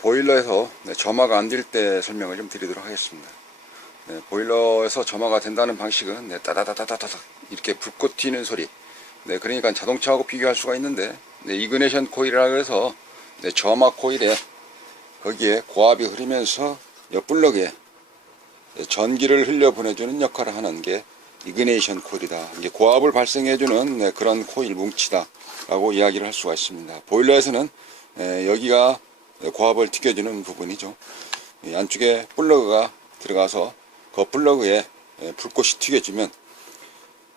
보일러에서 점화가 안 될 때 설명을 좀 드리도록 하겠습니다. 보일러에서 점화가 된다는 방식은 따다다다다닥 이렇게 불꽃 튀는 소리. 그러니까 자동차하고 비교할 수가 있는데, 이그네이션 코일이라고 해서 점화 코일에 거기에 고압이 흐르면서 옆 플러그에 전기를 흘려 보내주는 역할을 하는 게 이그네이션 코일이다. 이게 고압을 발생해주는 그런 코일 뭉치다 라고 이야기를 할 수가 있습니다. 보일러에서는 여기가 고압을 튀겨주는 부분이죠. 안쪽에 플러그가 들어가서 그 플러그에 불꽃이 튀겨지면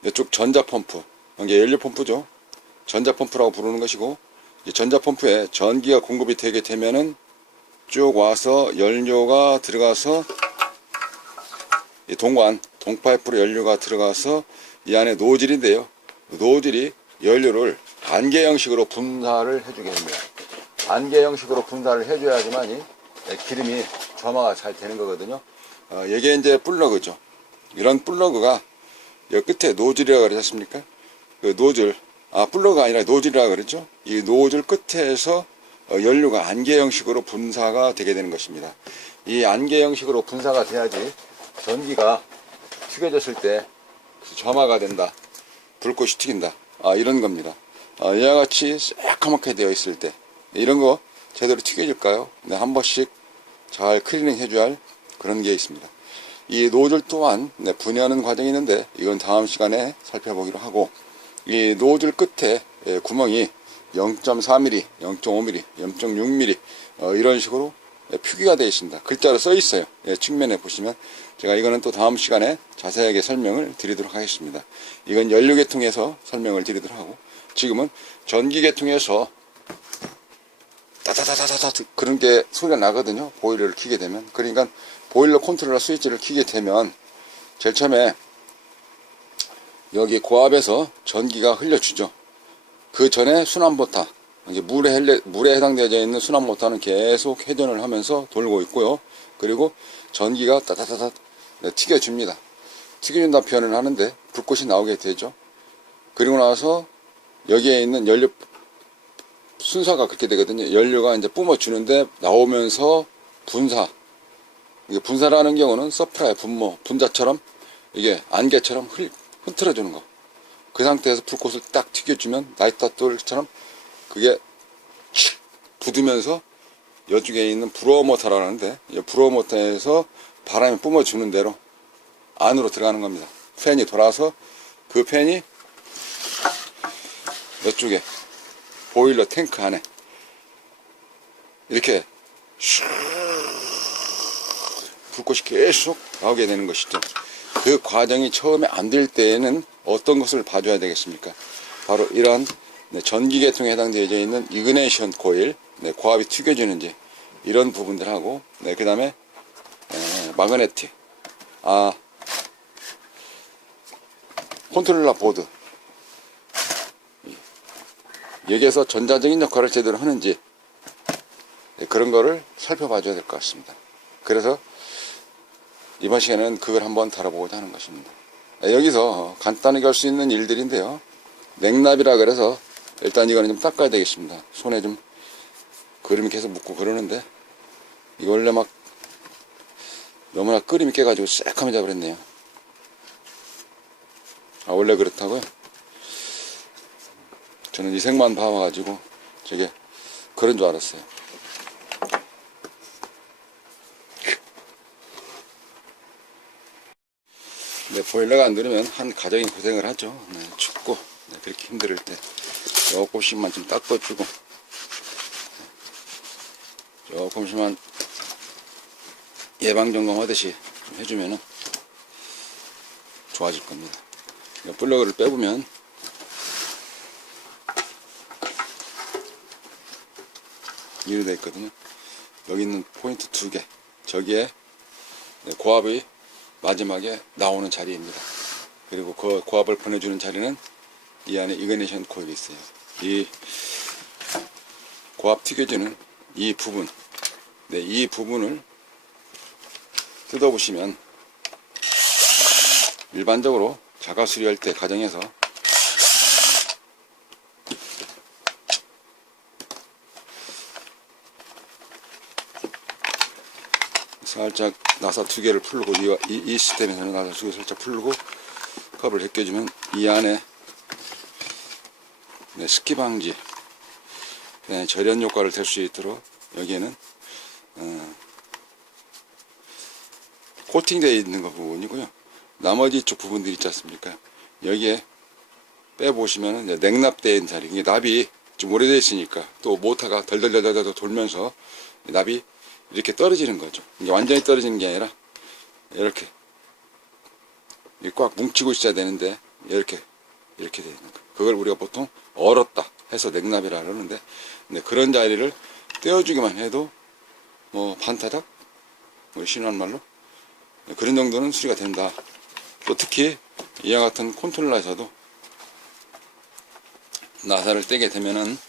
이쪽 전자펌프, 이게 연료펌프죠. 전자펌프라고 부르는 것이고, 전자펌프에 전기가 공급이 되게 되면은 쭉 와서 연료가 들어가서 동파이프로 연료가 들어가서 이 안에 노즐인데요. 노즐이 연료를 안개 형식으로 분사를 해주게 됩니다. 안개 형식으로 분사를 해줘야지만이 기름이 점화가 잘 되는 거거든요. 이게 이제 플러그죠. 이런 플러그가 여기 끝에 노즐이라고 그러지 않습니까? 그 노즐, 플러그가 아니라 노즐이라고 그러죠. 이 노즐 끝에서 연료가 안개 형식으로 분사가 되게 되는 것입니다. 이 안개 형식으로 분사가 돼야지 전기가 튀겨졌을 때 점화가 된다, 불꽃이 튀긴다, 이런 겁니다. 이와 같이 새까맣게 되어 있을 때 이런 거 제대로 튀겨질까요? 한 번씩 잘 클리닝 해줘야 할 그런 게 있습니다. 이 노즐 또한 분해하는 과정이 있는데, 이건 다음 시간에 살펴보기로 하고, 이 노즐 끝에 구멍이 0.4mm, 0.5mm, 0.6mm 이런 식으로 표기가 되어 있습니다. 글자로 써 있어요. 측면에 보시면. 제가 이거는 또 다음 시간에 자세하게 설명을 드리도록 하겠습니다. 이건 연료계통에서 설명을 드리도록 하고, 지금은 전기계통에서 따다다다다다 그런 게 소리가 나거든요. 보일러를 켜게 되면. 그러니까 보일러 컨트롤러 스위치를 켜게 되면 제일 처음에 여기 고압에서 전기가 흘려주죠. 그 전에 순환모터, 물에 해당되어 있는 순환모터는 계속 회전을 하면서 돌고 있고요. 그리고 전기가 따다다다 튀겨줍니다. 튀겨준다 표현을 하는데 불꽃이 나오게 되죠. 그리고 나서 여기에 있는 연료 순서가 그렇게 되거든요. 연료가 이제 뿜어주는데 나오면서 분사. 이게 분사라는 경우는 서프라이, 분모, 분자처럼 이게 안개처럼 흐트러주는 거. 그 상태에서 불꽃을 딱 튀겨주면 나이타돌처럼 그게 부으면서 이쪽에 있는 브로어 모터라고 하는데, 이 브로어 모터에서 바람이 뿜어주는 대로 안으로 들어가는 겁니다. 팬이 돌아서 그 팬이 이쪽에 보일러 탱크 안에 이렇게 불꽃이 계속 나오게 되는 것이죠. 그 과정이 처음에 안 될 때에는 어떤 것을 봐줘야 되겠습니까? 바로 이러한 전기계통에 해당되어 있는 이그네이션 코일, 고압이 튀겨지는지 이런 부분들하고, 그 다음에 마그네틱, 컨트롤러 보드, 여기에서 전자적인 역할을 제대로 하는지 그런 거를 살펴봐줘야 될 것 같습니다. 그래서 이번 시간에는 그걸 한번 다뤄보고자 하는 것입니다. 여기서 간단하게 할 수 있는 일들인데요. 냉납이라 그래서 일단 이거는 좀 닦아야 되겠습니다. 손에 좀 그림이 계속 묻고 그러는데, 이거 원래 막 너무나 끓임이 깨가지고 새카매져 버렸네요. 원래 그렇다고요? 저는 이 색만 봐와가지고 저게 그런 줄 알았어요. 보일러가 안 들으면 한 가정이 고생을 하죠. 춥고 그렇게 힘들 때 조금씩만 좀 닦아주고, 조금씩만 예방점검 하듯이 좀 해주면 좋아질 겁니다. 플러그를 빼보면 이로 되어 있거든요. 여기 있는 포인트 2개, 저기에 고압이 마지막에 나오는 자리입니다. 그리고 그 고압을 보내주는 자리는 이 안에 이그네이션 코일이 있어요. 이 고압 튀겨지는 이 부분, 이 부분을 뜯어보시면 일반적으로 자가 수리할 때 가정에서 살짝 나사 두 개를 풀고 이 시스템에서는 나사 두 개 살짝 풀고 컵을 벗겨주면 이 안에 습기 방지, 절연 효과를 낼 수 있도록 여기에는 코팅되어 있는 거 부분이고요. 나머지 쪽 부분들이 있지 않습니까? 여기에 빼보시면은 냉납되어 있는 자리, 이게 납이 좀 오래되어 있으니까 또 모터가 덜덜덜덜 돌면서 납이 이렇게 떨어지는 거죠. 이게 완전히 떨어지는 게 아니라 이렇게 꽉 뭉치고 있어야 되는데 이렇게 되어 있는 거. 그걸 우리가 보통 얼었다 해서 냉납이라 그러는데, 그런 자리를 떼어주기만 해도 뭐 반타작, 뭐 신호한 말로 그런 정도는 수리가 된다. 또 특히 이와 같은 컨트롤러에서도 나사를 떼게 되면은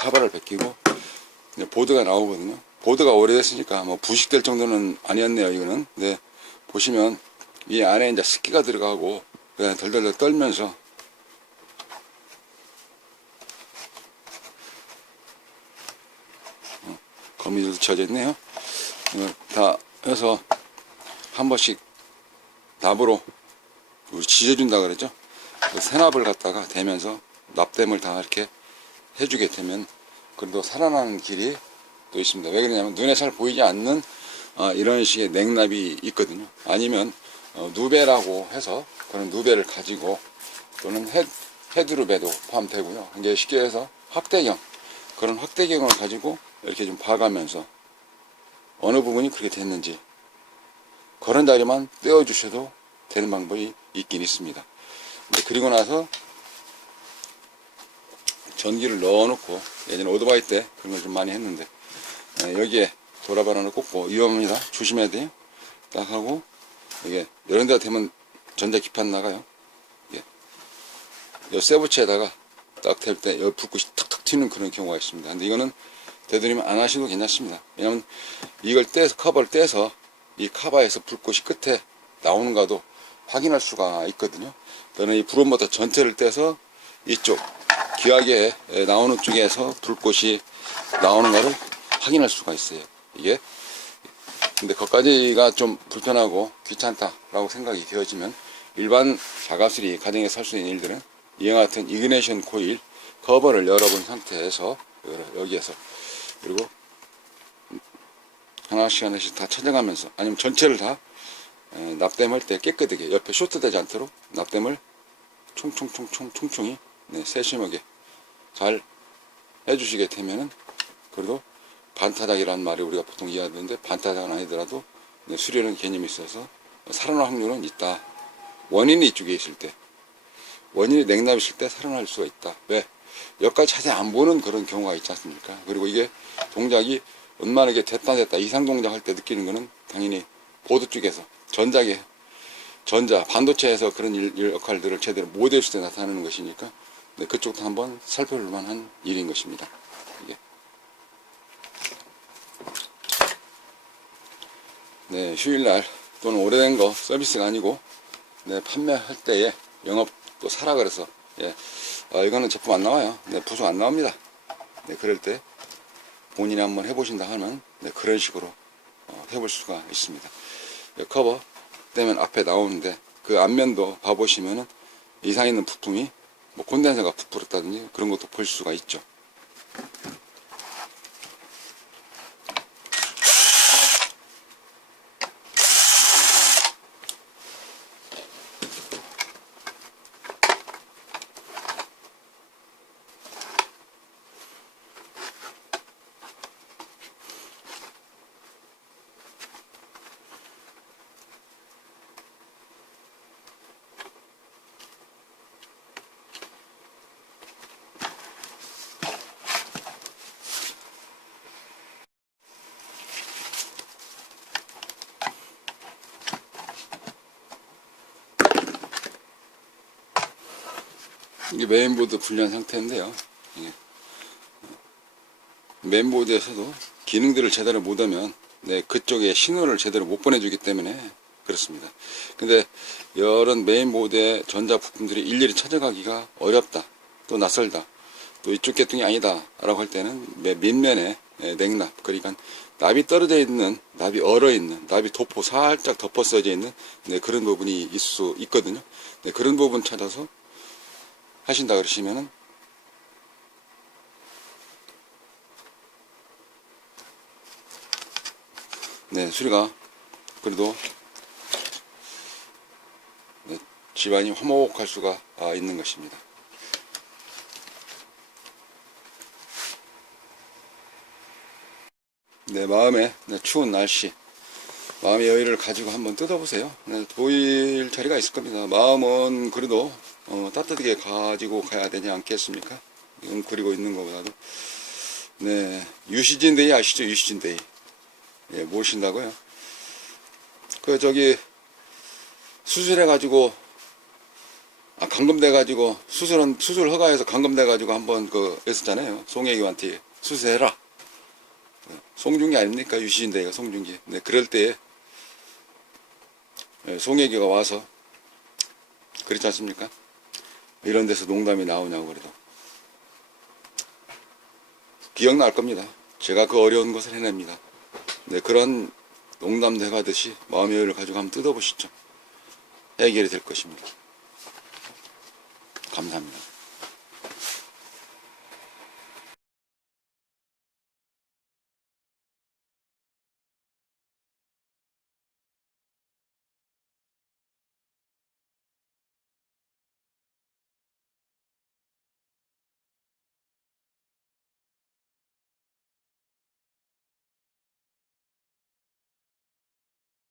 카바를 벗기고 보드가 나오거든요. 보드가 오래됐으니까 뭐 부식될 정도는 아니었네요, 이거는. 근데 보시면 이 안에 이제 습기가 들어가고 그냥 덜덜덜 떨면서 거미줄도 쳐져 있네요. 다 해서 한 번씩 납으로 지져준다 그러죠. 그 새납을 갖다가 대면서 납땜을 다 이렇게 해주게 되면 그래도 살아나는 길이 또 있습니다. 왜 그러냐면 눈에 잘 보이지 않는 이런 식의 냉납이 있거든요. 아니면 누베라고 해서 그런 누베를 가지고 또는 헤드루베도 포함되고요. 이제 쉽게 해서 확대경, 그런 확대경을 가지고 이렇게 좀 봐가면서 어느 부분이 그렇게 됐는지 그런 자리만 떼어주셔도 되는 방법이 있긴 있습니다. 그리고 나서 전기를 넣어놓고, 예전에 오토바이 때 그런 걸 좀 많이 했는데 여기에 돌아바람을 꽂고, 위험합니다. 조심해야 돼요. 딱 하고 이게 이런 데가 되면 전자 기판 나가요. 이 세부치에다가 딱 댈 때 여기 불꽃이 탁탁 튀는 그런 경우가 있습니다. 근데 이거는 되도록이면 안 하셔도 괜찮습니다. 왜냐면 이걸 떼서, 커버를 떼서 이 카바에서 불꽃이 끝에 나오는가도 확인할 수가 있거든요. 저는 이 브롬모터 전체를 떼서 이쪽 기하게 나오는 쪽에서 불꽃이 나오는가를 확인할 수가 있어요. 이게 근데 그것까지가 좀 불편하고 귀찮다라고 생각이 되어지면 일반 자가수리 가정에서 할 수 있는 일들은 이와 같은 이그네이션 코일 커버를 열어본 상태에서 여기에서 그리고 하나씩 다 찾아가면서, 아니면 전체를 다 납땜할 때 깨끗하게 옆에 쇼트 되지 않도록 납땜을 총총히 세심하게 잘 해주시게 되면은 그래도 반타작이라는 말이 우리가 보통 이해하는데, 반타작은 아니더라도 수리하는 개념이 있어서 살아날 확률은 있다. 원인이 이쪽에 있을 때, 원인이 냉납이 있을 때 살아날 수가 있다. 왜? 여기까지 자세히 안 보는 그런 경우가 있지 않습니까? 그리고 이게 동작이 얼마나 이게 됐다 이상 동작 할 때 느끼는 거는 당연히 보드 쪽에서 반도체에서 그런 역할들을 제대로 못 해줄 때 나타나는 것이니까 그쪽도 한번 살펴볼 만한 일인 것입니다. 이게. 휴일날 또는 오래된 거 서비스가 아니고 판매할 때에 영업 또 사라 그래서 이거는 제품 안 나와요. 부속 안 나옵니다. 그럴 때 본인이 한번 해보신다 하면 그런 식으로 해볼 수가 있습니다. 커버 떼면 앞에 나오는데 그 앞면도 봐보시면은 이상 있는 부품이 뭐 콘덴서가 부풀었다든지 그런 것도 볼 수가 있죠. 이게 메인보드 분리한 상태인데요. 메인보드에서도 기능들을 제대로 못하면 네, 그쪽에 신호를 제대로 못 보내주기 때문에 그렇습니다. 근데 이런 메인보드의 전자 부품들이 일일이 찾아가기가 어렵다, 또 낯설다, 또 이쪽 계통이 아니다 라고 할 때는 밑면에 냉납, 그러니까 납이 떨어져 있는, 납이 얼어 있는, 납이 도포 살짝 덮어 써져 있는 네, 그런 부분이 있을 수 있거든요. 네, 그런 부분 찾아서 하신다 그러시면은 네, 수리가 그래도 네, 집안이 화목할 수가 있는 것입니다. 네, 마음에 추운 날씨, 마음의 여유를 가지고 한번 뜯어보세요. 네, 보일 자리가 있을 겁니다. 마음은 그래도 따뜻하게 가지고 가야 되지 않겠습니까? 웅크리고 있는 것보다도. 네, 유시진데이 아시죠? 유시진데이. 예, 모신다고요? 그 저기 수술해가지고 감금돼가지고 수술 허가해서 감금돼가지고 한번 했었잖아요. 송혜교한테 수술해라. 송중기 아닙니까? 유시진대가 송중기. 네, 그럴 때 송혜교가 와서 그렇지 않습니까? 이런 데서 농담이 나오냐고. 그래도 기억날 겁니다. 제가 그 어려운 것을 해냅니다. 네, 그런 농담도 해가듯이 마음의 여유를 가지고 한번 뜯어보시죠. 해결이 될 것입니다. 감사합니다.